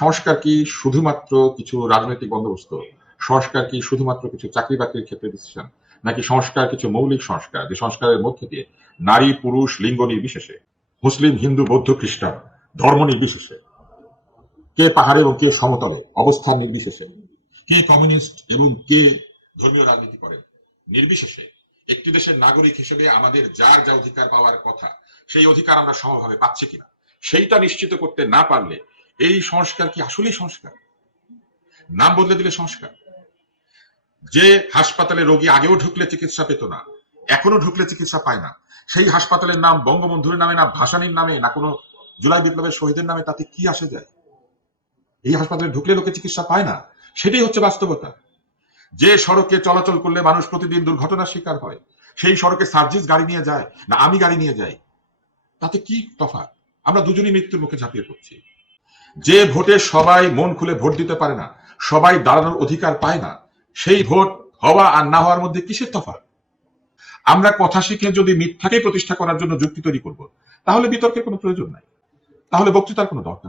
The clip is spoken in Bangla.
সংস্কার কি শুধুমাত্র কিছু রাজনৈতিক বন্দোবস্ত? সংস্কার কি শুধুমাত্র কিছু চাকরি বাকরির ক্ষেত্রে ডিসিশন নাকি সংস্কার কিছু মৌলিক সংস্কার, যে সংস্কারের মধ্যে দিয়ে নারী, পুরুষ, লিঙ্গ নির্বিশেষে, মুসলিম, হিন্দু, বৌদ্ধ, খ্রিস্টান, ধর্ম নির্বিশেষে, কে পাহাড়ে এবং কে সমতলে, অবস্থান নির্বিশেষে, কে কমিউনিস্ট এবং কে ধর্মীয় রাজনীতি করেন নির্বিশেষে, একটি দেশের নাগরিক হিসেবে আমাদের যার যা অধিকার পাওয়ার কথা, সেই অধিকার আমরা সমভাবে পাচ্ছি কিনা? সেইটা নিশ্চিত করতে না পারলে এই সংস্কার কি আসলেই সংস্কার? নাম বদলে দিলে সংস্কার। যে হাসপাতালে রোগী আগেও ঢুকলে চিকিৎসা পেত না, এখনও ঢুকলে চিকিৎসা পায় না। সেই হাসপাতালের নাম বঙ্গবন্ধুর নামে না ভাসানির নামে না কোনো জুলাই বিপ্লবের শহীদের নামে তাতে কি আসে যায়? এই হাসপাতালে ঢুকলে লোকে চিকিৎসা পায় না, সেটাই হচ্ছে বাস্তবতা। যে সড়কে চলাচল করলে মানুষ প্রতিদিন দুর্ঘটনার শিকার হয়, সেই সড়কে সার্জিস গাড়ি নিয়ে যায় না আমি গাড়ি নিয়ে যাই, তাতে কি তফাৎ? আমরা দুজনই মৃত্যুর মুখে ঝাঁপিয়ে পড়ছি। যে ভোটে সবাই মন খুলে ভোট দিতে পারে না, সবাই দাঁড়ানোর অধিকার পায় না, সেই ভোট হওয়া আর না হওয়ার মধ্যে কিসের তফাৎ আমরা কথা শিখে যদি মিথ্যাকে প্রতিষ্ঠা করার জন্য যুক্তি তৈরি করব, তাহলে বিতর্কের কোনো প্রয়োজন নাই তাহলে বক্তৃতার কোনো দরকার।